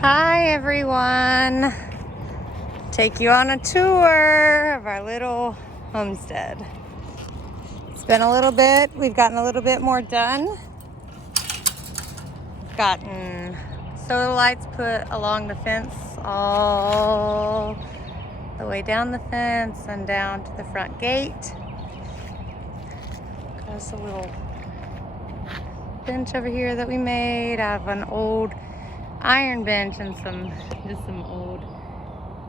Hi everyone. Take you on a tour of our little homestead. It's been a little bit. We've gotten a little bit more done. We've gotten solar lights put along the fence all the way down the fence and down to the front gate. Got us a little bench over here that we made out of an old iron bench and just some old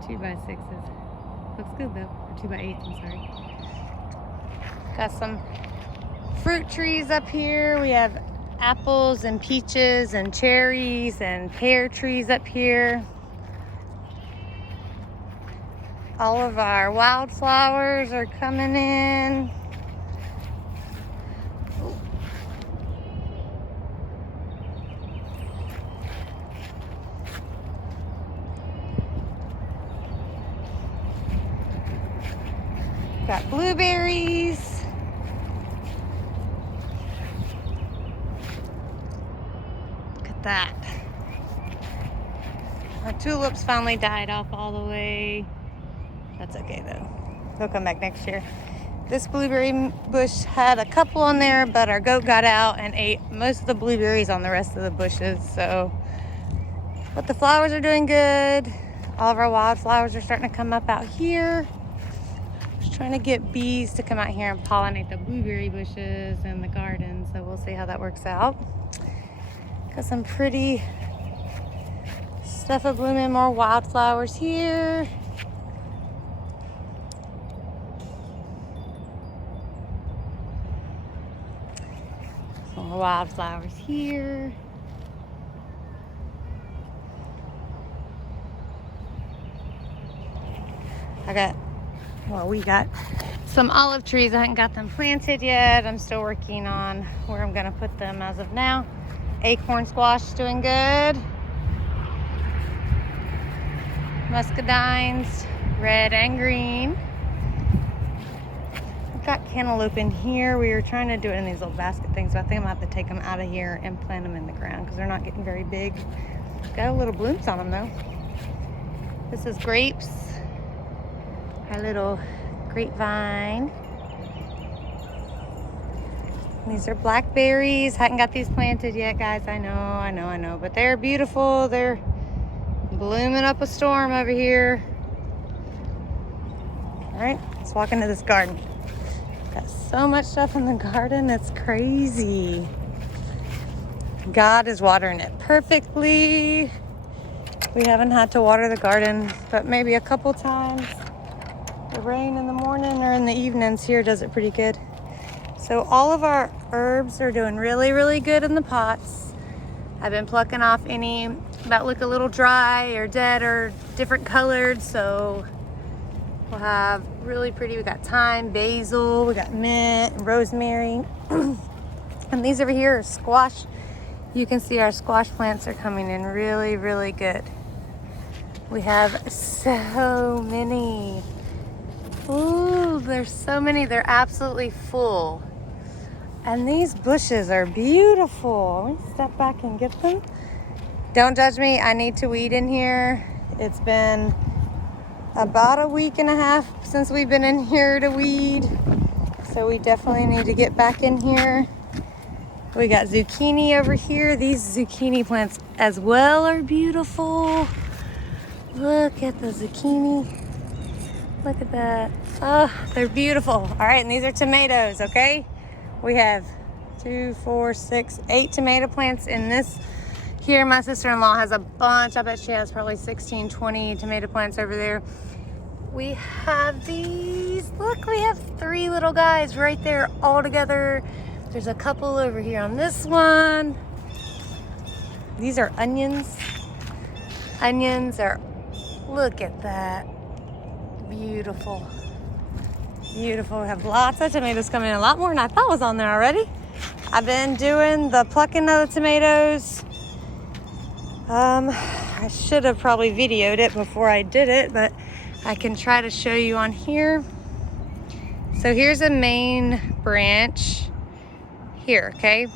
2x6s. Looks good though, or 2x8s, I'm sorry. Got some fruit trees up here. We have apples and peaches and cherries and pear trees up here. All of our wildflowers are coming in. Got blueberries. Look at that. Our tulips finally died off all the way. That's okay though. They'll come back next year. This blueberry bush had a couple on there, but our goat got out and ate most of the blueberries on the rest of the bushes. But the flowers are doing good. All of our wildflowers are starting to come up out here. Trying to get bees to come out here and pollinate the blueberry bushes in the garden, so we'll see how that works out. Got some pretty stuff blooming, more wildflowers here. Some more wildflowers here. We got some olive trees. I haven't got them planted yet. I'm still working on where I'm gonna put them as of now. Acorn squash doing good. Muscadines, red and green. We've got cantaloupe in here. We were trying to do it in these little basket things, but I think I'm gonna have to take them out of here and plant them in the ground because they're not getting very big. Got little blooms on them though. This is grapes. Our little grapevine. These are blackberries. Hadn't got these planted yet, guys. I know. But they're beautiful. They're blooming up a storm over here. All right, let's walk into this garden. Got so much stuff in the garden. It's crazy. God is watering it perfectly. We haven't had to water the garden, but maybe a couple times. The rain in the morning or in the evenings here does it pretty good. So all of our herbs are doing really, really good in the pots. I've been plucking off any that look a little dry or dead or different colored. So we'll have really pretty, we got thyme, basil, we got mint, rosemary. And these over here are squash. You can see our squash plants are coming in really, really good. We have so many. Ooh, there's so many. They're absolutely full. And these bushes are beautiful. Let me step back and get them. Don't judge me. I need to weed in here. It's been about a week and a half since we've been in here to weed. So we definitely need to get back in here. We got zucchini over here. These zucchini plants as well are beautiful. Look at the zucchini. Look at that. Oh, they're beautiful. All right, and these are tomatoes, okay? We have 2, 4, 6, 8 tomato plants in this. Here, my sister-in-law has a bunch. I bet she has probably 16, 20 tomato plants over there. We have these. Look, we have 3 little guys right there all together. There's a couple over here on this one. These are onions. Onions are, look at that. Beautiful. Beautiful. We have lots of tomatoes coming in, a lot more than I thought was on there already. I've been doing the plucking of the tomatoes. I should have probably videoed it before I did it, but I can try to show you on here. So here's a main branch here, okay?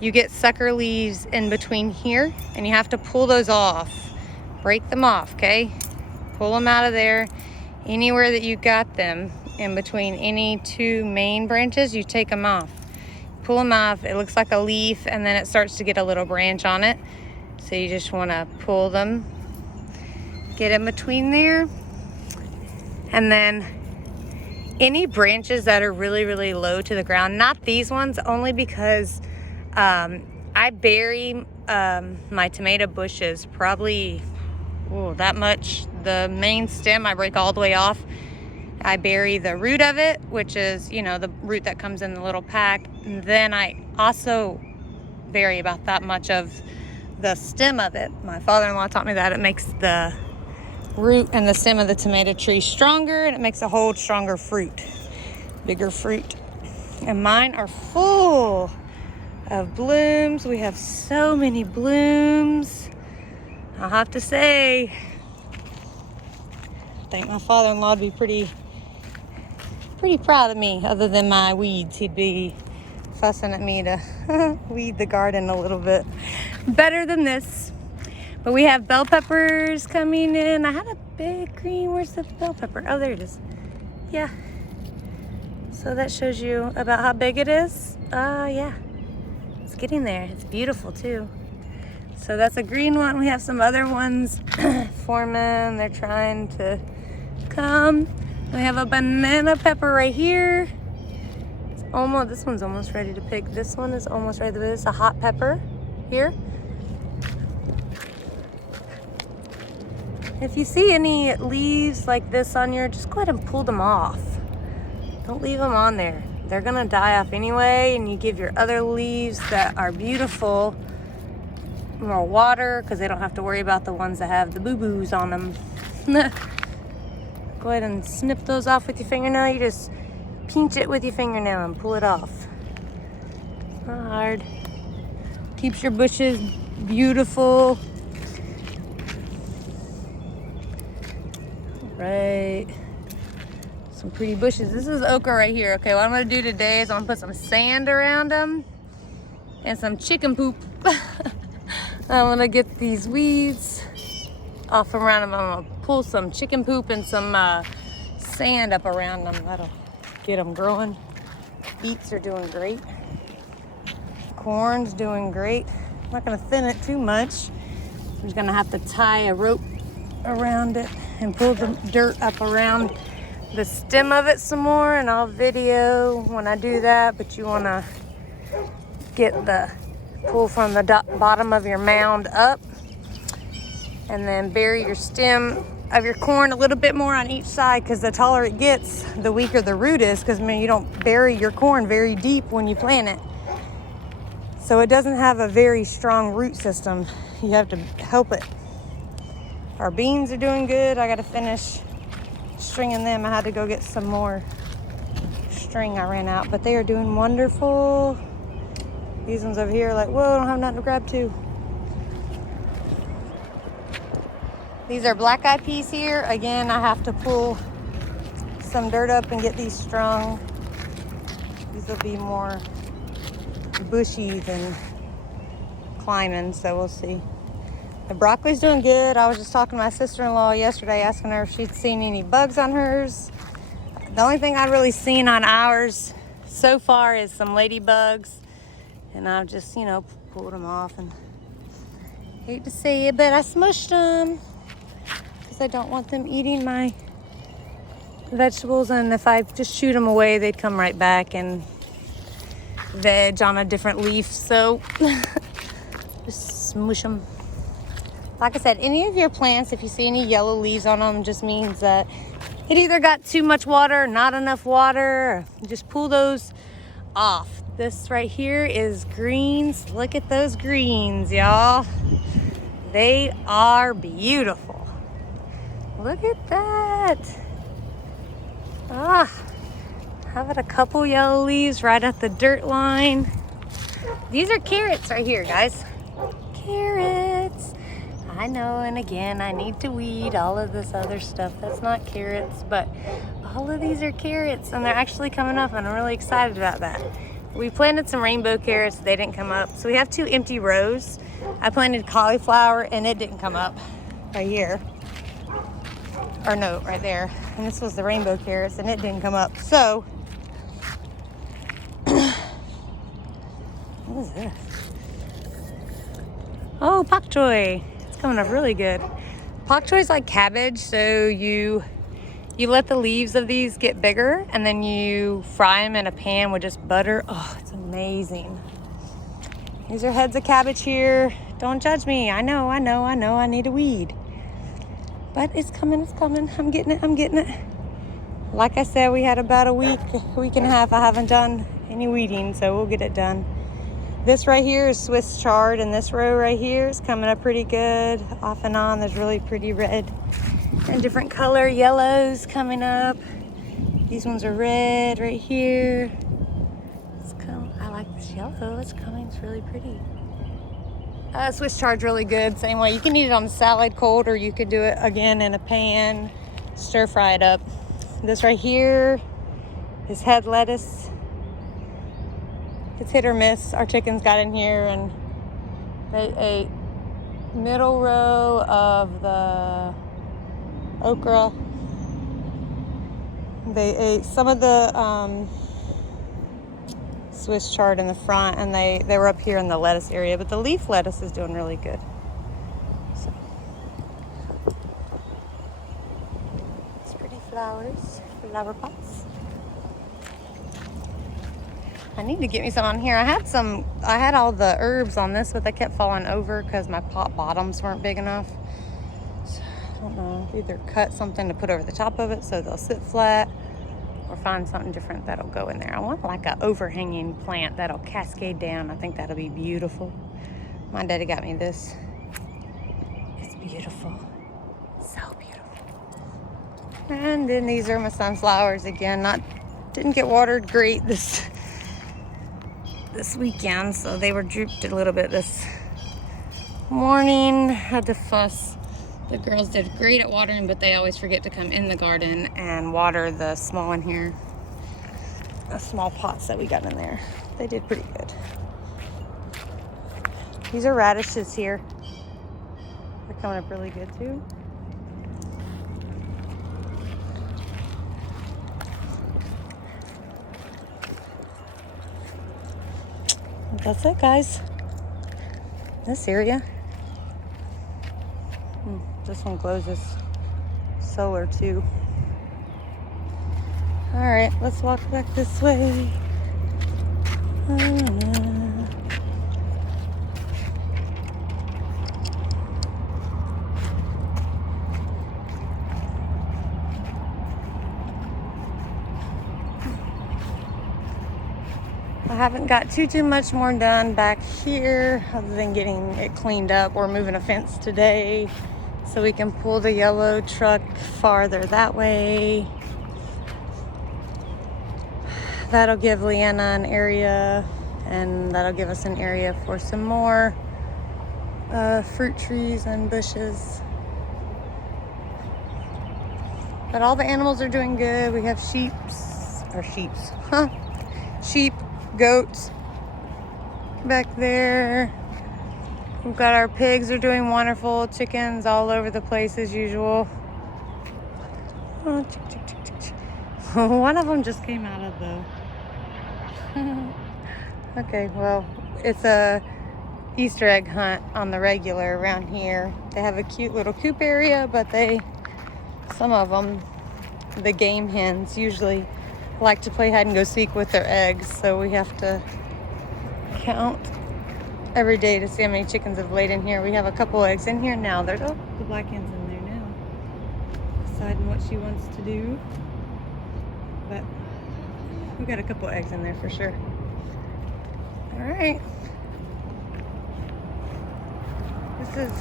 You get sucker leaves in between here, and you have to pull those off break them off, okay? Pull them out of there. Anywhere that you got them in between any two main branches, you take them off. Pull them off, it looks like a leaf, and then it starts to get a little branch on it. So you just wanna pull them, get in between there. And then any branches that are really, really low to the ground, not these ones, only because I bury my tomato bushes probably that much. The main stem I break all the way off. I bury the root of it, which is, you know, the root that comes in the little pack. And then I also bury about that much of the stem of it. My father-in-law taught me that it makes the root and the stem of the tomato tree stronger, and it makes a whole stronger fruit, bigger fruit. And mine are full of blooms. We have so many blooms. I'll have to say, I think my father-in-law would be pretty proud of me. Other than my weeds, he'd be fussing at me to weed the garden a little bit better than this. But we have bell peppers coming in. I had a big green. Where's the bell pepper? Oh, there it is. Yeah. So that shows you about how big it is. Yeah. It's getting there. It's beautiful too. So that's a green one. We have some other ones forming. They're trying to come. We have a banana pepper right here. It's almost, this one's almost ready to pick. This one is almost ready to pick. It's a hot pepper here. If you see any leaves like this on your, just go ahead and pull them off. Don't leave them on there. They're gonna die off anyway, and you give your other leaves that are beautiful more water, because they don't have to worry about the ones that have the boo-boos on them. Go ahead and snip those off with your fingernail. You just pinch it with your fingernail and pull it off. It's not hard. Keeps your bushes beautiful. Right. Some pretty bushes. This is okra right here. Okay, what I'm gonna do today is I'm gonna put some sand around them and some chicken poop. I'm gonna get these weeds off around them. I'm gonna pull some chicken poop and some sand up around them. That'll get them growing. Beets are doing great. Corn's doing great. I'm not gonna thin it too much. I'm just gonna have to tie a rope around it and pull the dirt up around the stem of it some more, and I'll video when I do that. But you wanna get the pull from the bottom of your mound up, and then bury your stem of your corn a little bit more on each side, because the taller it gets, the weaker the root is, because you don't bury your corn very deep when you plant it. So it doesn't have a very strong root system. You have to help it. Our beans are doing good. I gotta finish stringing them. I had to go get some more string. I ran out, but they are doing wonderful. These ones over here are like, whoa, I don't have nothing to grab to. These are black-eyed peas here. Again, I have to pull some dirt up and get these strung. These will be more bushy than climbing, so we'll see. The broccoli's doing good. I was just talking to my sister-in-law yesterday, asking her if she'd seen any bugs on hers. The only thing I've really seen on ours so far is some ladybugs. And I've just, pulled them off, and hate to say it, but I smushed them because I don't want them eating my vegetables. And if I just shoot them away, they'd come right back and veg on a different leaf. So just smush them. Like I said, any of your plants, if you see any yellow leaves on them, just means that it either got too much water, not enough water. Or just pull those off. This right here is greens. Look at those greens, y'all. They are beautiful. Look at that. Have a couple yellow leaves right at the dirt line. These are carrots right here, guys. Carrots. I know, and again, I need to weed all of this other stuff. That's not carrots, but all of these are carrots, and they're actually coming up, and I'm really excited about that. We planted some rainbow carrots. They didn't come up. So we have 2 empty rows. I planted cauliflower, and it didn't come up. right here. Or no, right there. And this was the rainbow carrots and it didn't come up. So, what is this? Oh, pak choy. It's coming up really good. Pak choy is like cabbage, so you let the leaves of these get bigger and then you fry them in a pan with just butter. Oh, it's amazing. These are heads of cabbage here. Don't judge me. I know. I need a weed. But it's coming. I'm getting it. Like I said, we had about a week and a half. I haven't done any weeding, so we'll get it done. This right here is Swiss chard, and this row right here is coming up pretty good. Off and on, there's really pretty red and different color yellows coming up. These ones are red right here. I like this yellow. It's coming. It's really pretty. Swiss chard's really good. Same way. You can eat it on the salad cold, or you could do it again in a pan. Stir fry it up. This right here is head lettuce. It's hit or miss. Our chickens got in here and they ate middle row of the okra. They ate some of the Swiss chard in the front, and they were up here in the lettuce area, but the leaf lettuce is doing really good. So, it's pretty flowers, flower pots. I need to get me some on here. I had all the herbs on this, but they kept falling over because my pot bottoms weren't big enough. So, I don't know, either cut something to put over the top of it so they'll sit flat, or find something different that'll go in there. I want like an overhanging plant that'll cascade down. I think that'll be beautiful. My daddy got me this. It's beautiful. So beautiful. And then these are my sunflowers again. Didn't get watered great this weekend, so they were drooped a little bit this morning. Had to fuss. The girls did great at watering, but they always forget to come in the garden and water the small one here. The small pots that we got in there. They did pretty good. These are radishes here. They're coming up really good too. That's it, guys. This area. This one glows as solar too. All right, let's walk back this way. I haven't got too much more done back here other than getting it cleaned up. We're moving a fence today so we can pull the yellow truck farther that way. That'll give Leanna an area, and that'll give us an area for some more fruit trees and bushes. But all the animals are doing good. We have sheep, goats back there. We've got our pigs are doing wonderful. Chickens all over the place as usual. Oh, chick. One of them just came out of the... Okay, well, it's a Easter egg hunt on the regular around here. They have a cute little coop area, but some of them, the game hens, usually like to play hide and go seek with their eggs, so we have to count every day to see how many chickens have laid in here. We have a couple eggs in here now. The black hen's in there now, deciding what she wants to do, but we got a couple eggs in there for sure. All right, this is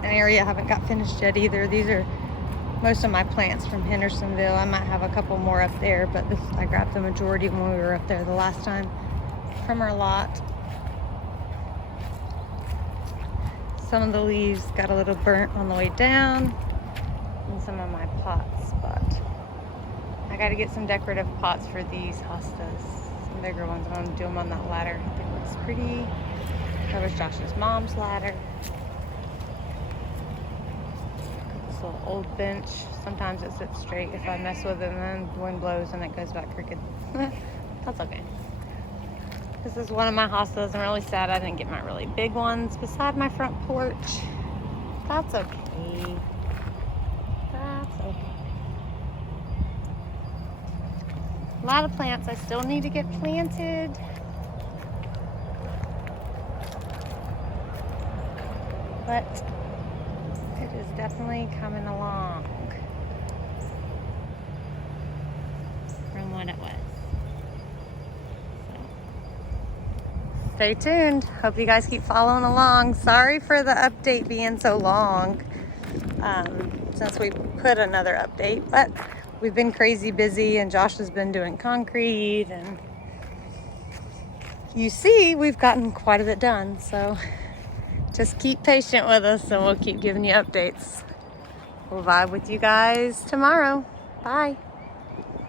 an area I haven't got finished yet either. These are most of my plants from Hendersonville. I might have a couple more up there, but I grabbed the majority when we were up there the last time from our lot. Some of the leaves got a little burnt on the way down in some of my pots, but I got to get some decorative pots for these hostas, some bigger ones. I'm going to do them on that ladder. I think it looks pretty. That was Josh's mom's ladder. little old bench. Sometimes it sits straight if I mess with it, and then the wind blows and it goes back crooked. That's okay. This is one of my hostas. I'm really sad I didn't get my really big ones beside my front porch. That's okay. That's okay. A lot of plants I still need to get planted. But it is definitely coming along from what it was. So, stay tuned. Hope you guys keep following along. Sorry for the update being so long since we put another update, but we've been crazy busy and Josh has been doing concrete, and you see we've gotten quite a bit done. So just keep patient with us and we'll keep giving you updates. We'll vibe with you guys tomorrow. Bye.